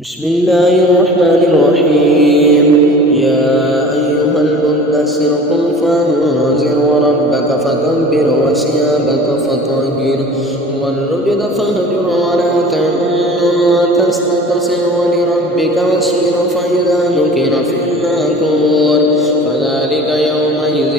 بسم الله الرحمن الرحيم. يا أيها المدثر قم فأنذر وربك فكبر وثيابك فطهر والرجل فاهجر ولا تمنن وتستكثر ولربك واصبر فإذا نكر في الناقور فذلك يومئذ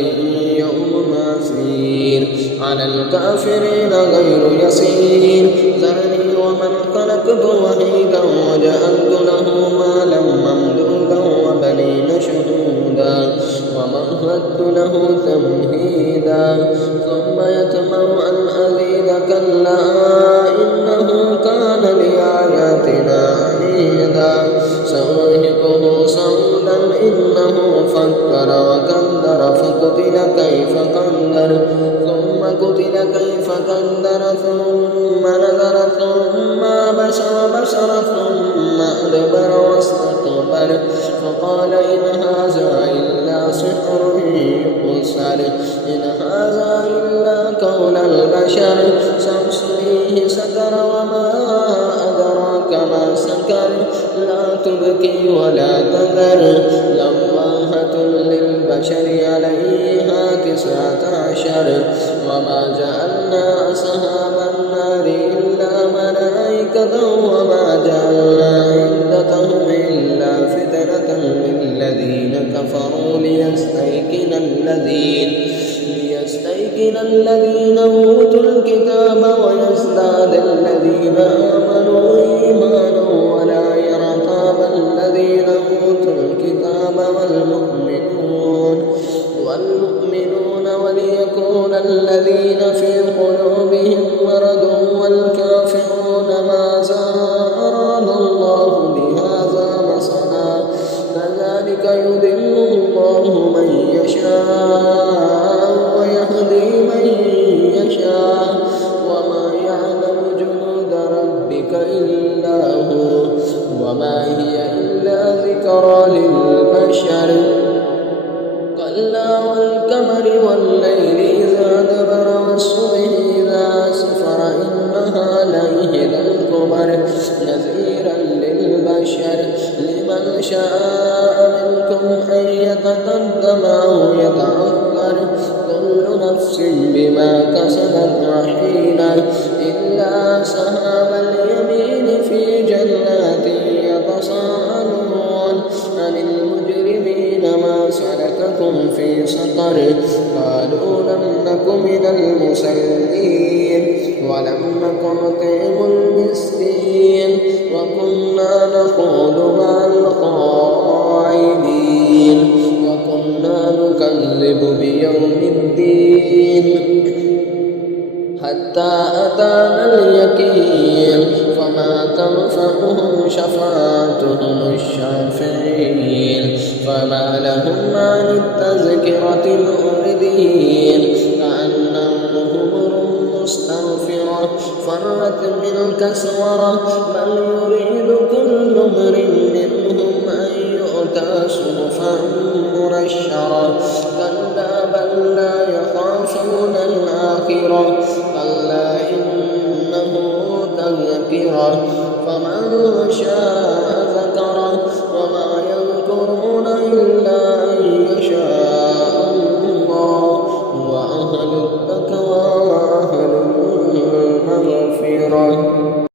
يوم عسير على الكافرين غير يسير. ذرني ومن خلقت وحيدا وجعلت له مالا ممدودا وبنين شهودا ومهدت له تمهيدا ثم يطمع أن أزيد كلا إنه كان لآياتنا عنيدا سأرهقه صعودا إنه فكر وقدر فقتل كيف قدر ثم قتل كيف قدر ثم نظر ثم بشر ثم أدبر واستكبر فقال إن هذا إلا سحر يؤثر إن هذا إلا قول البشر سأصليه سقر وما أدراك ما سقر لا تبكي ولا تذر لواحة للبشر عليها 19 وما جعلنا أصحاب النار إلا ملائكة وما جعلنا عدتهم إلا فتنة للذين كفروا ليستيقن الذين أوتوا الكتاب ويزداد الذين آمنوا إيمانا ولا يرتاب الذين أوتوا الكتاب والمؤمنون وليكون الذين في قلوبهم مرض والكافرون ماذا أراد الله بهذا مثلا كذلك يضل الله من يشاء ويهدي من يشاء وما يعلم جنود ربك إلا هو وما هي إلا ذكرى للبشر كلا والقمر والليل إذا أدبر والصبح إذا أسفر إنها لإحدى الكبر نذيرا للبشر لمن شاء منكم أن يتقدم أو يتأخر كل نفس بما كسبت رهينة إلا أصحاب اليمين في جنات يتساءلون عن المجرمين ما سلككم في سقر قالوا لم نك من المصلين ولم نك نطعم المسكين وكنا نخوض مع الخائضين وكنا نكذب بيوم الدين حتى أتانا اليقين فما تنفعهم شفاعتهم الشافعين فما لهم عن التذكرة معرضين كأنهم حمر مستنفرة فرت من كسورة بل يريد كل امرئ منهم أن يؤتى صحفا منشرة كلا بل لا يخافون الآخرة كلا إنه تذكرة فمن شاء ذكره وما يذكرون إلا أن يشاء الله وأهل التقوى وأهل المغفرة.